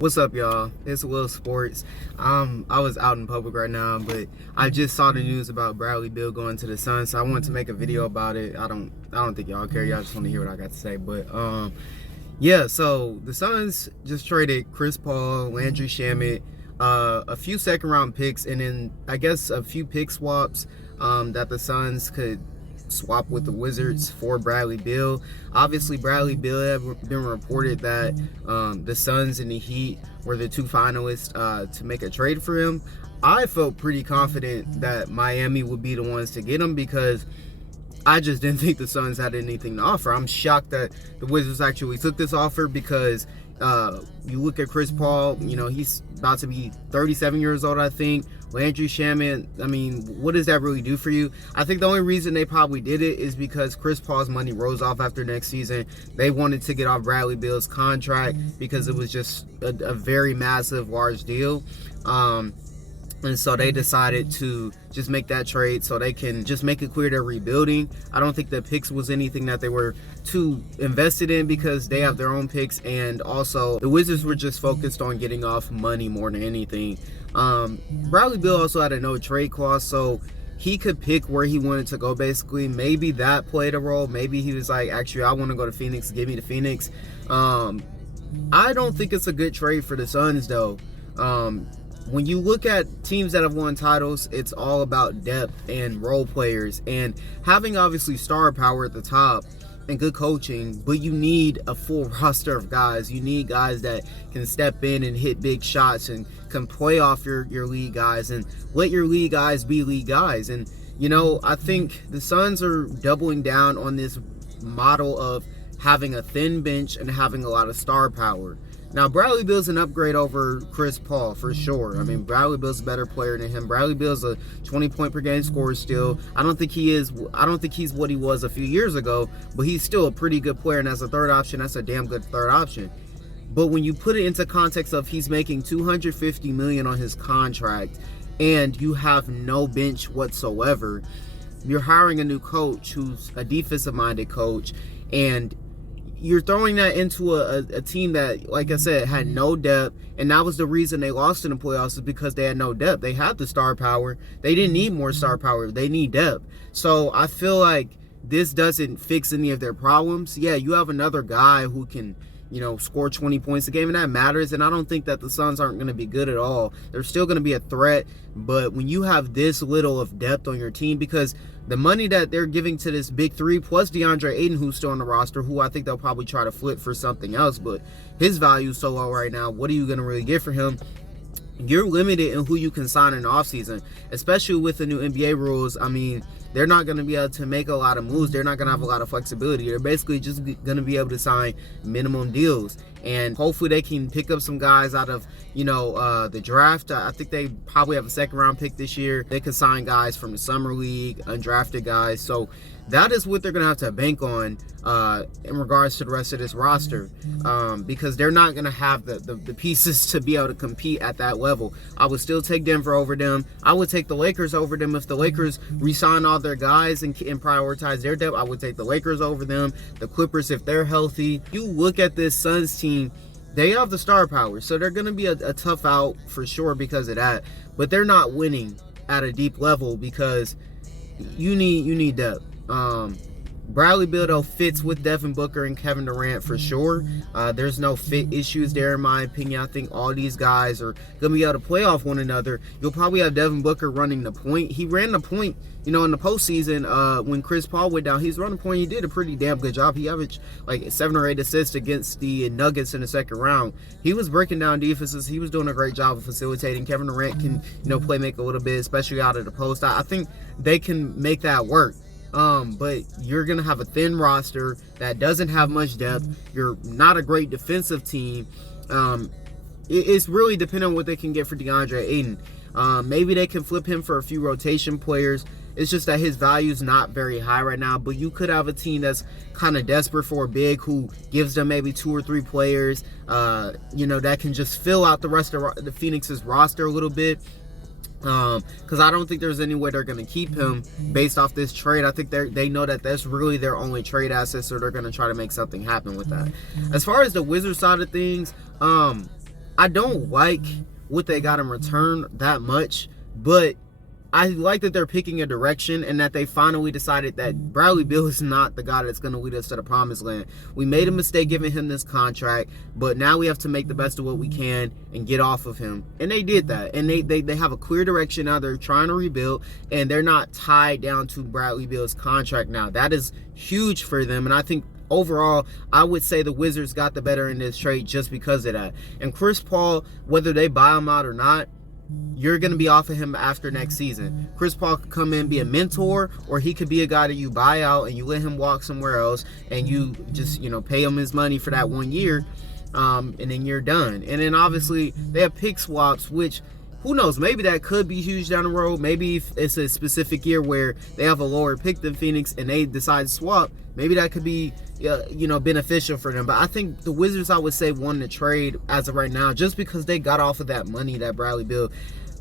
What's up, y'all? It's Will Sports. I was out in public right now, but I just saw the news about Bradley Beal going to the Suns, so I wanted to make a video about it. I don't think y'all care. Y'all just want to hear what I got to say. But yeah. So the Suns just traded Chris Paul, Landry Shamet, a few second-round picks, and then I guess a few pick swaps that the Suns could swap with the Wizards for Bradley Beal. Obviously, Bradley Beal had been reported that the Suns and the Heat were the two finalists to make a trade for him. I felt pretty confident that Miami would be the ones to get him because I just didn't think the Suns had anything to offer. I'm shocked that the Wizards actually took this offer because you look at Chris Paul, he's about to be 37 years old, I think. Landry Shamet, I mean, what does that really do for you? I think the only reason they probably did it is because Chris Paul's money rose off after next season. They wanted to get off Bradley Beal's contract because it was just a very massive, large deal. And so they decided to just make that trade so they can just make it clear they're rebuilding. I don't think the picks was anything that they were too invested in because they have their own picks, and also the Wizards were just focused on getting off money more than anything. Bradley Beal also had a no trade clause, so he could pick where he wanted to go basically. Maybe that played a role. Maybe he was like, actually, I want to go to Phoenix. Give me the Phoenix. I don't think it's a good trade for the Suns, though. When you look at teams that have won titles, it's all about depth and role players and having obviously star power at the top and good coaching, but you need a full roster of guys. You need guys that can step in and hit big shots and can play off your lead guys and let your lead guys be lead guys. And, I think the Suns are doubling down on this model of having a thin bench and having a lot of star power. Now, Bradley Beal's an upgrade over Chris Paul, for sure. I mean, Bradley Beal's a better player than him. Bradley Beal's a 20-point-per-game scorer still. I don't think he's what he was a few years ago, but he's still a pretty good player, and as a third option, that's a damn good third option. But when you put it into context of he's making $250 million on his contract, and you have no bench whatsoever, you're hiring a new coach who's a defensive-minded coach, and you're throwing that into a team that, like I said, had no depth, and that was the reason they lost in the playoffs, is because they had no depth. They had the star power. They didn't need more star power. They need depth. So I feel like this doesn't fix any of their problems. Yeah, you have another guy who can, score 20 points a game, and that matters, and I don't think that the Suns aren't going to be good at all. They're still going to be a threat, but when you have this little of depth on your team, because the money that they're giving to this big three, plus DeAndre Ayton, who's still on the roster, who I think they'll probably try to flip for something else, but his value is so low right now, what are you going to really get for him? You're limited in who you can sign in the offseason, especially with the new NBA rules. I mean, they're not going to be able to make a lot of moves. They're not going to have a lot of flexibility. They're basically just going to be able to sign minimum deals. And hopefully they can pick up some guys out of, the draft. I think they probably have a second-round pick this year. They can sign guys from the Summer League, undrafted guys. So that is what they're going to have to bank on in regards to the rest of this roster, because they're not going to have the pieces to be able to compete at that level. I would still take Denver over them. I would take the Lakers over them. If the Lakers re-sign all their guys and prioritize their depth, I would take the Lakers over them. The Clippers, if they're healthy. You look at this Suns team, they have the star power, so they're going to be a tough out for sure because of that. But they're not winning at a deep level because you need depth. Bradley Beal, though, fits with Devin Booker and Kevin Durant for sure. There's no fit issues there, in my opinion. I think all these guys are going to be able to play off one another. You'll probably have Devin Booker running the point. He ran the point, in the postseason when Chris Paul went down. He's running the point. He did a pretty damn good job. He averaged like 7 or 8 assists against the Nuggets in the second round. He was breaking down defenses. He was doing a great job of facilitating. Kevin Durant can, play make a little bit, especially out of the post. I think they can make that work. But you're going to have a thin roster that doesn't have much depth. You're not a great defensive team. It's really dependent on what they can get for DeAndre Ayton. Maybe they can flip him for a few rotation players. It's just that his value is not very high right now, but you could have a team that's kind of desperate for a big who gives them maybe 2 or 3 players, that can just fill out the rest of the Phoenix's roster a little bit. Because I don't think there's any way they're going to keep him based off this trade. I think they know that that's really their only trade asset, so they're going to try to make something happen with that. As far as the Wizards side of things, I don't like what they got in return that much, but I like that they're picking a direction and that they finally decided that Bradley Beal is not the guy that's going to lead us to the promised land. We made a mistake giving him this contract, but now we have to make the best of what we can and get off of him. And they did that. And they have a clear direction now. They're trying to rebuild, and they're not tied down to Bradley Beal's contract now. That is huge for them, and I think overall, I would say the Wizards got the better in this trade just because of that. And Chris Paul, whether they buy him out or not, you're going to be off of him after next season. Chris Paul could come in and be a mentor, or he could be a guy that you buy out and you let him walk somewhere else and you just, pay him his money for that 1 year, and then you're done. And then obviously they have pick swaps, which who knows, maybe that could be huge down the road. Maybe if it's a specific year where they have a lower pick than Phoenix and they decide to swap, maybe that could be beneficial for them. But I think the Wizards, I would say, won the trade as of right now just because they got off of that money that Bradley Beal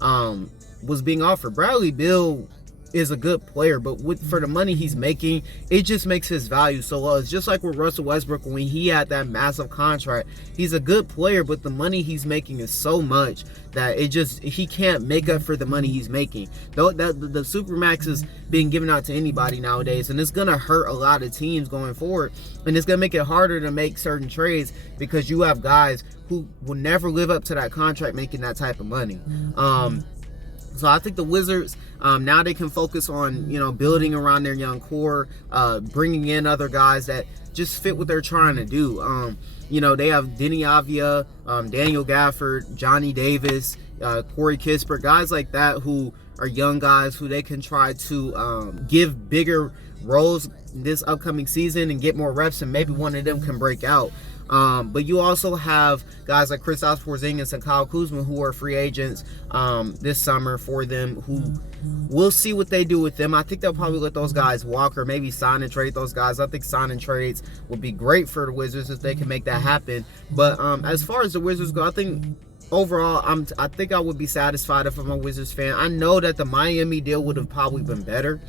was being offered. Bradley Beal is a good player, but for the money he's making, it just makes his value so low. It's just like with Russell Westbrook when he had that massive contract. He's a good player, but the money he's making is so much that he can't make up for the money he's making. Though the Supermax is being given out to anybody nowadays, and it's gonna hurt a lot of teams going forward, and it's gonna make it harder to make certain trades because you have guys who will never live up to that contract making that type of money. So I think the Wizards, now they can focus on, building around their young core, bringing in other guys that just fit what they're trying to do. They have Denny Avia, Daniel Gafford, Johnny Davis, Corey Kispert, guys like that who are young guys who they can try to give bigger roles this upcoming season and get more reps, and maybe one of them can break out. But you also have guys like Kristaps Porzingis and Kyle Kuzma who are free agents this summer for them, who we'll see what they do with them. I think they'll probably let those guys walk or maybe sign and trade those guys. I think sign and trades would be great for the Wizards if they can make that happen. But as far as the Wizards go, I think overall, I think I would be satisfied if I'm a Wizards fan. I know that the Miami deal would have probably been better,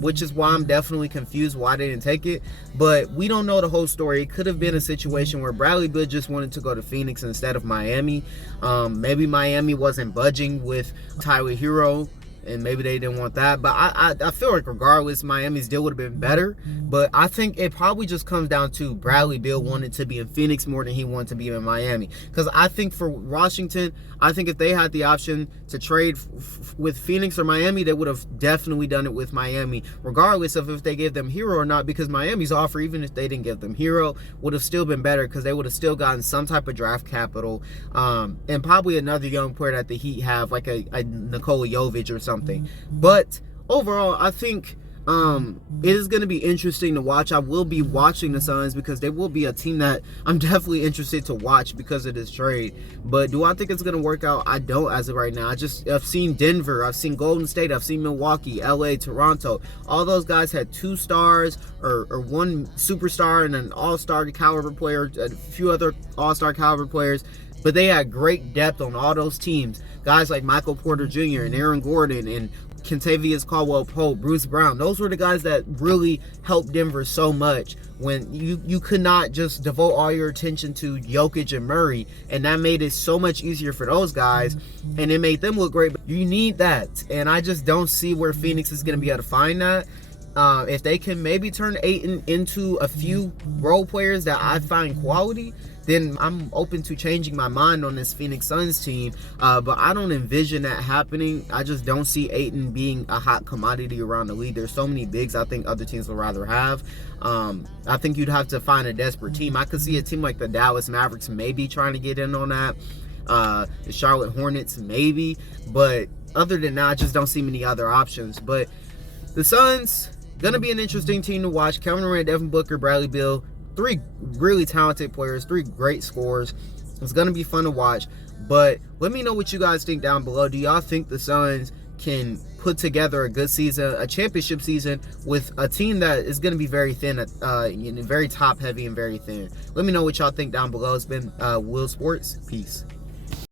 which is why I'm definitely confused why they didn't take it. But we don't know the whole story. It could have been a situation where Bradley Beal just wanted to go to Phoenix instead of Miami. Maybe Miami wasn't budging with Tyler Hero, and maybe they didn't want that. But I feel like regardless, Miami's deal would have been better. But I think it probably just comes down to Bradley Beal wanted to be in Phoenix more than he wanted to be in Miami. Because I think for Washington, I think if they had the option to trade with Phoenix or Miami, they would have definitely done it with Miami, regardless of if they gave them Hero or not, because Miami's offer, even if they didn't give them Hero, would have still been better because they would have still gotten some type of draft capital, and probably another young player that the Heat have, like a Nikola Jovic or something. But overall, I think it is going to be interesting to watch. I will be watching the Suns because they will be a team that I'm definitely interested to watch because of this trade. But do I think it's going to work out? I don't as of right now. I've seen Denver, I've seen Golden State, I've seen Milwaukee, LA, Toronto. All those guys had 2 stars or 1 superstar and an all-star caliber player, a few other all-star caliber players. But they had great depth on all those teams. Guys like Michael Porter Jr. and Aaron Gordon and Kentavious Caldwell-Pope, Bruce Brown. Those were the guys that really helped Denver so much when you could not just devote all your attention to Jokic and Murray, and that made it so much easier for those guys, and it made them look great. But you need that, and I just don't see where Phoenix is going to be able to find that. If they can maybe turn Ayton into a few role players that I find quality, then I'm open to changing my mind on this Phoenix Suns team. But I don't envision that happening. I just don't see Ayton being a hot commodity around the league. There's so many bigs I think other teams would rather have. I think you'd have to find a desperate team. I could see a team like the Dallas Mavericks maybe trying to get in on that. The Charlotte Hornets maybe. But other than that, I just don't see many other options. But the Suns, gonna be an interesting team to watch. Kevin Durant, Devin Booker, Bradley Beal, 3 really talented players, 3 great scorers. It's going to be fun to watch. But let me know what you guys think down below. Do y'all think the Suns can put together a good season, a championship season, with a team that is going to be very thin, very top heavy and very thin? Let me know what y'all think down below. It's been Will Sports. Peace.